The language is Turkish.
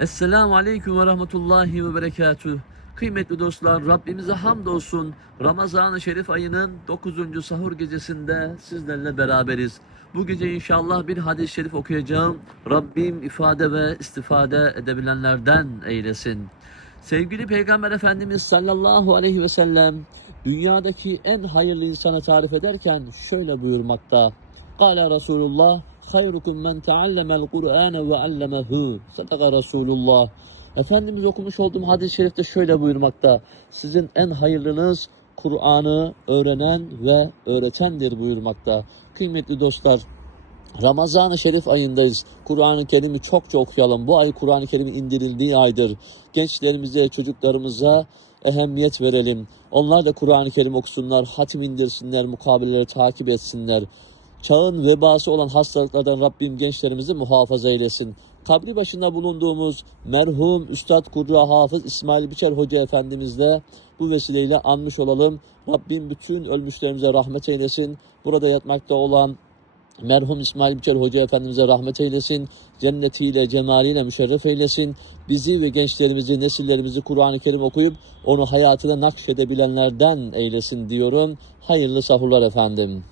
Esselamu Aleyküm ve Rahmetullahi ve Berekatüh. Kıymetli dostlar Rabbimize hamdolsun Ramazan-ı Şerif ayının 9. sahur gecesinde sizlerle beraberiz. Bu gece inşallah bir hadis-i şerif okuyacağım. Rabbim ifade ve istifade edebilenlerden eylesin. Sevgili Peygamber Efendimiz sallallahu aleyhi ve sellem dünyadaki en hayırlı insanı tarif ederken şöyle buyurmakta. Kale Resulullah hayrukum men teallemel Kur'ane ve allemehu. Sadaka Resulullah. Efendimiz okumuş olduğum hadis-i şerifte şöyle buyurmakta. Sizin en hayırlınız Kur'an'ı öğrenen ve öğretendir buyurmakta. Kıymetli dostlar, Ramazan-ı Şerif ayındayız. Kur'an-ı Kerim'i çokça okuyalım. Bu ay Kur'an-ı Kerim'in indirildiği aydır. Gençlerimize, çocuklarımıza ehemmiyet verelim. Onlar da Kur'an-ı Kerim okusunlar, hatim indirsinler, mukabeleleri takip etsinler. Çağın vebası olan hastalıklardan Rabbim gençlerimizi muhafaza eylesin. Kabri başında bulunduğumuz merhum Üstad Kurra Hafız İsmail Biçer Hoca Efendimizle bu vesileyle anmış olalım. Rabbim bütün ölmüşlerimize rahmet eylesin. Burada yatmakta olan Merhum İsmail Biçer Hoca Efendimiz'e rahmet eylesin. Cennetiyle, cemaliyle müşerref eylesin. Bizi ve gençlerimizi, nesillerimizi Kur'an-ı Kerim okuyup onu hayatına nakşedebilenlerden eylesin diyorum. Hayırlı sahurlar efendim.